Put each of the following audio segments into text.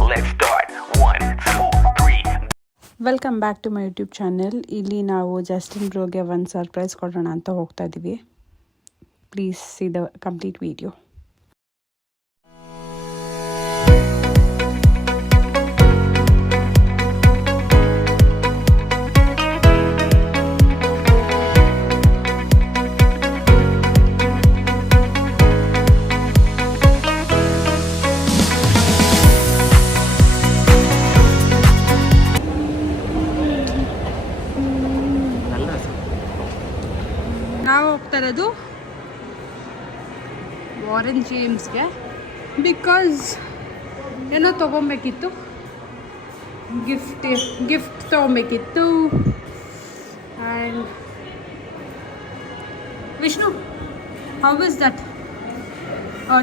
Let's start. 1, 2, 3. Welcome back to my YouTube channel. ಇಲ್ಲಿ ನಾವು Justin ಬ್ರೋಗೆ ಒಂದು ಸರ್ಪ್ರೈಸ್ ಕೊಡೋಣ ಅಂತ ಹೋಗ್ತಾ ಇದ್ದೀವಿ. Please see the complete video. ನಾವು ಹೋಗ್ತಾ ಇರೋದು ವಾರೆನ್ ಜೇಮ್ಸ್ಗೆ, ಬಿಕಾಸ್ ಏನೋ ತೊಗೊಬೇಕಿತ್ತು, ಗಿಫ್ಟ್ ತೊಗೊಬೇಕಿತ್ತು. And Vishnu, how is that?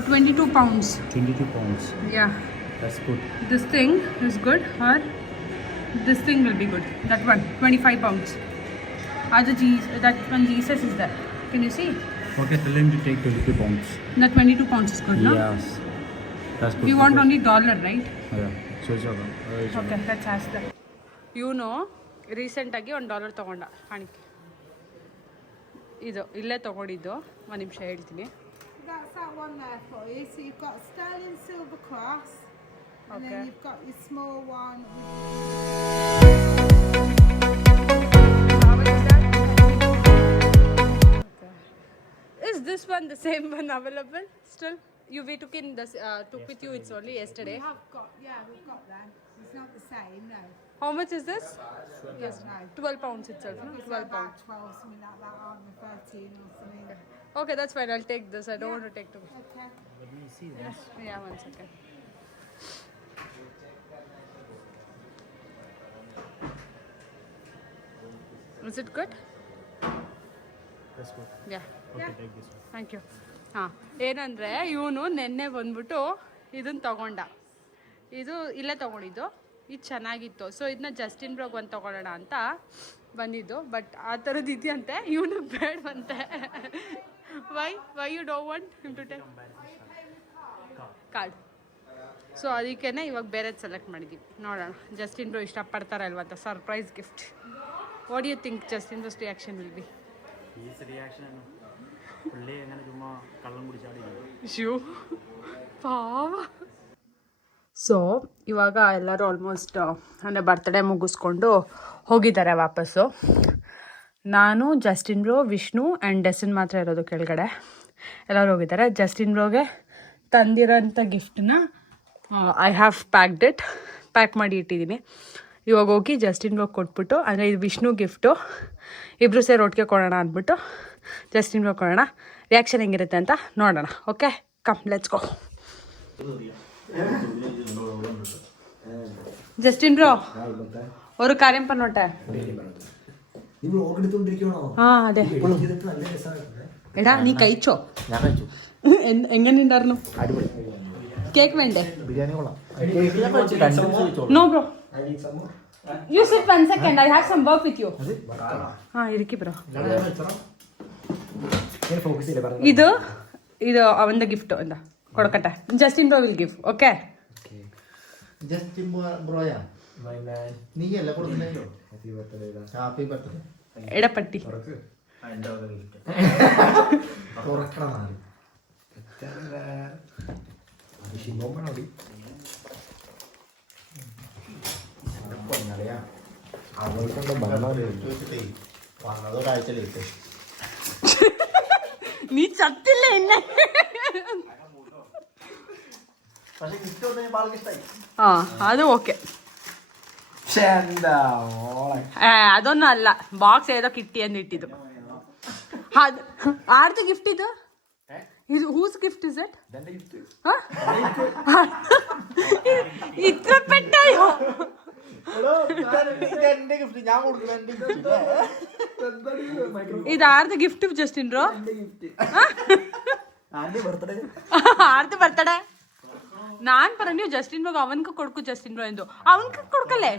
22 pounds. 22 pounds. Yeah. That's good. This thing is good, or this thing will be good. That one, 25 pounds. That one Jesus is there. Can you see? Okay, tell him to take 22 pounds. That 22 pounds is good, no? Yes. That's good. You want only dollar, right? Yeah. So Okay, let's ask that. You know, ರೀಸೆಂಟಾಗಿ $1 ತೊಗೊಂಡ ಕಾಣಿಕೆ. ಇದು ಇಲ್ಲೇ ತೊಗೊಂಡಿದ್ದು, ಒಂದು ನಿಮಿಷ ಹೇಳ್ತೀನಿ. That's that one there for you. So you've got sterling silver cross, and then you've got your small one. Is this one the same one available still? We took with you. It's only yesterday. We've got them. It's not the same, no. How much is this? Yes, no. 12 pounds itself, no? It's 12 about pounds. 12, something like that, aren't they? 13 or something. Okay, that's fine. I'll take this. I don't want to take two. Okay. Let me see this. Yeah, 1 second. Is it good? That's good. Yeah. Okay, take this one. Thank you. ಹಾಂ, ಏನಂದರೆ ಇವನು ನೆನ್ನೆ ಬಂದ್ಬಿಟ್ಟು ಇದನ್ನು ತೊಗೊಂಡ. ಇದು ಇಲ್ಲೇ ತೊಗೊಂಡಿದ್ದು. ಇದು ಚೆನ್ನಾಗಿತ್ತು. ಸೊ ಇದನ್ನ ಜಸ್ಟಿನ್ ಬ್ರೋಗ್ ಒಂದು ತೊಗೊಳ್ಳೋಣ ಅಂತ ಬಂದಿದ್ದು. ಬಟ್ ಆ ಥರದ್ದು ಇದೆಯಂತೆ, ಇವನು ಬೇಡವಂತೆ. Why you don't want him to take card? So ಅದಕ್ಕೇ ಇವಾಗ ಬೇರೆದು ಸೆಲೆಕ್ಟ್ ಮಾಡಿದ್ದೀವಿ. ನೋಡೋಣ ಜಸ್ಟಿನ್ ಬ್ರೋ ಇಷ್ಟಪಡ್ತಾರ ಇಲ್ವ ಅಂತ. Surprise gift. What you think Justin bro's reaction will be? His reaction. പുള്ളി എങ്ങനെ ചുമ്മാ കള്ളം കുടിച്ചാടില്ല. ಶಿವ್ ಪಾವ. ಸೊ ಇವಾಗ ಎಲ್ಲರೂ ಆಲ್ಮೋಸ್ಟ್ ಅಂದರೆ ಬರ್ತ್ಡೇ ಮುಗಿಸ್ಕೊಂಡು ಹೋಗಿದ್ದಾರೆ ವಾಪಸ್ಸು. ನಾನು, ಜಸ್ಟಿನ್ ಬ್ರೋ, ವಿಷ್ಣು ಆ್ಯಂಡ್ ಡೆಸಿನ್ ಮಾತ್ರ ಇರೋದು ಕೆಳಗಡೆ. ಎಲ್ಲರೂ ಹೋಗಿದ್ದಾರೆ. ಜಸ್ಟಿನ್ ಬ್ರೋಗೆ ತಂದಿರೋಂಥ ಗಿಫ್ಟನ್ನ ಐ ಹ್ಯಾವ್ ಪ್ಯಾಕ್ ಮಾಡಿ ಇಟ್ಟಿದ್ದೀನಿ. ಇವಾಗ ಹೋಗಿ ಜಸ್ಟಿನ್ ಬ್ರೋಗ್ ಕೊಟ್ಬಿಟ್ಟು, ಅಂದರೆ ಇದು ವಿಷ್ಣು ಗಿಫ್ಟು, ಇಬ್ಬರು ಸೇರಿ ಒಟ್ಟಿಗೆ ಕೊಡೋಣ ಅಂದ್ಬಿಟ್ಟು ಜಸ್ಟಿನ್ ಬ್ರೋಗ್ ಕೊಡೋಣ. ರಿಯಾಕ್ಷನ್ ಹೆಂಗಿರುತ್ತೆ ಅಂತ ನೋಡೋಣ. Okay, come let's go. Justin bro ഒരു കാര്യം പറഞ്ഞോട്ടെ. ആ അതെ, എടാ നീ കഴിച്ചോ? എങ്ങനെയുണ്ടായിരുന്നു? കേക്ക് വേണ്ടേ? No bro, you sit 1 second, I have some work with you. हाँ इरिकी ब्रो. ಇದು ಅವಂದ ಗಿಫ್ಟ್ ಅಂತ ಕೊಡಕಟ್ಟೆ. Justin bro will give. Okay, Justin ബ്രോയാ നീയല്ല കൊടുക്കുന്നല്ലോ. Happy birthday. എടപ്പട്ടി വന്നതൊരാഴ്ചയിലേക്ക് നീ ചത്തില്ല എന്നെ. പക്ഷെ ഗിഫ്റ്റ് വന്നു ആൾക്ക് ഇഷ്ടമായി. ആ അത് ഓക്കെ. അതൊന്നും അല്ല, ಬಾಕ್ಸ್ ഏതോ കിട്ടിയെന്ന് ഇട്ടിದ್ದು. ആരുടെ ഗിഫ്റ്റ് ഇത്? Whose gift is it? ഇത്ര പെട്ടായോ? ഇതാരുടെ ഗിഫ്റ്റ് ജസ്റ്റിൻ ബ്രോ? ആരുടെ ബർത്ത്ഡേ? ನಾನು പറഞ്ഞു ಜಸ್ಟಿನ್ ಬ್ರೋಗ್ ಅವನ್ಗೆ ಕೊಡ್ಕು ಜಸ್ಟಿನ್ ಬ್ರೋ ಎಂದು. ಅವನ್ಗೆ ಕೊಡ್ಕಲ್ಲೇ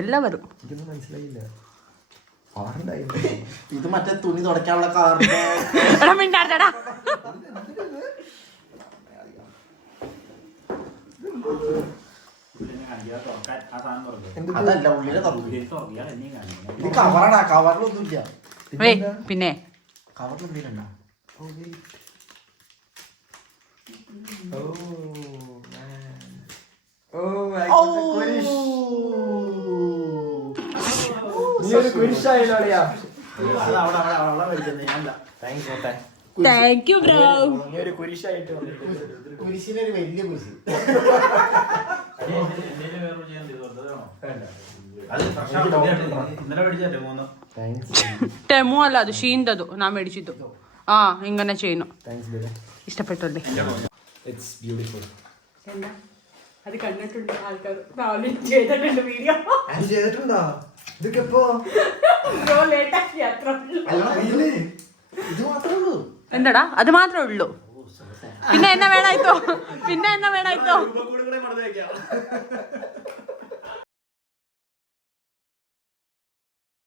ಎಲ್ಲವರು. മനസ്സിലായില്ല. ഇത് മറ്റേ തുണി തുടക്കാനുള്ള കാറിന്റെ മിണ്ടാർത്തടാ. ഉള്ളിനെ കാണിക്കുക തുറക്കാൻ ആ സാധനം തുറക്കുക അതല്ല ഉള്ളിലെ തുറക്കും. ഉള്ളിൽ തുറക്കുക എന്നെയും കാണിക്കുക ഇത് കവറാടാ, കവറിലൊന്നുമില്ല. പിന്നെ കവറിൽ എന്തെങ്കിലുണ്ടോ? അത് അവിടെ അവിടെ അവിടെ മേടിക്കുന്നത് ഞാനല്ല. Thank you bro. കുരിശായിട്ട് കുരിശിനൊരു വലിയ കുരിശ്. ഇന്നലെ മേടിച്ചല്ലേ 3. ടെമു അല്ല ಅದು ಶೀಂದದು ನಾ ಮೇಡಿಸಿದ್ದು ಹಿಂಗನೆ ಚೈನು ഇഷ്ടപ്പെട്ടല്ലേ? It's beautiful. അത് കണ്ടിട്ടുണ്ട് ആൾക്കാർ, ചെയ്തിട്ടുണ്ട് വീഡിയോ. അത് ചെയ്തിട്ടുണ്ടോ? ഇതൊക്കെ എപ്പോ? ഇത് മാത്രമേ ഉള്ളൂ. എന്താടാ അത് മാത്രമേ ഉള്ളൂ? പിന്നെ എന്നാ വേണായിട്ടോ? പിന്നെ എന്നാ വേണായിട്ടോ?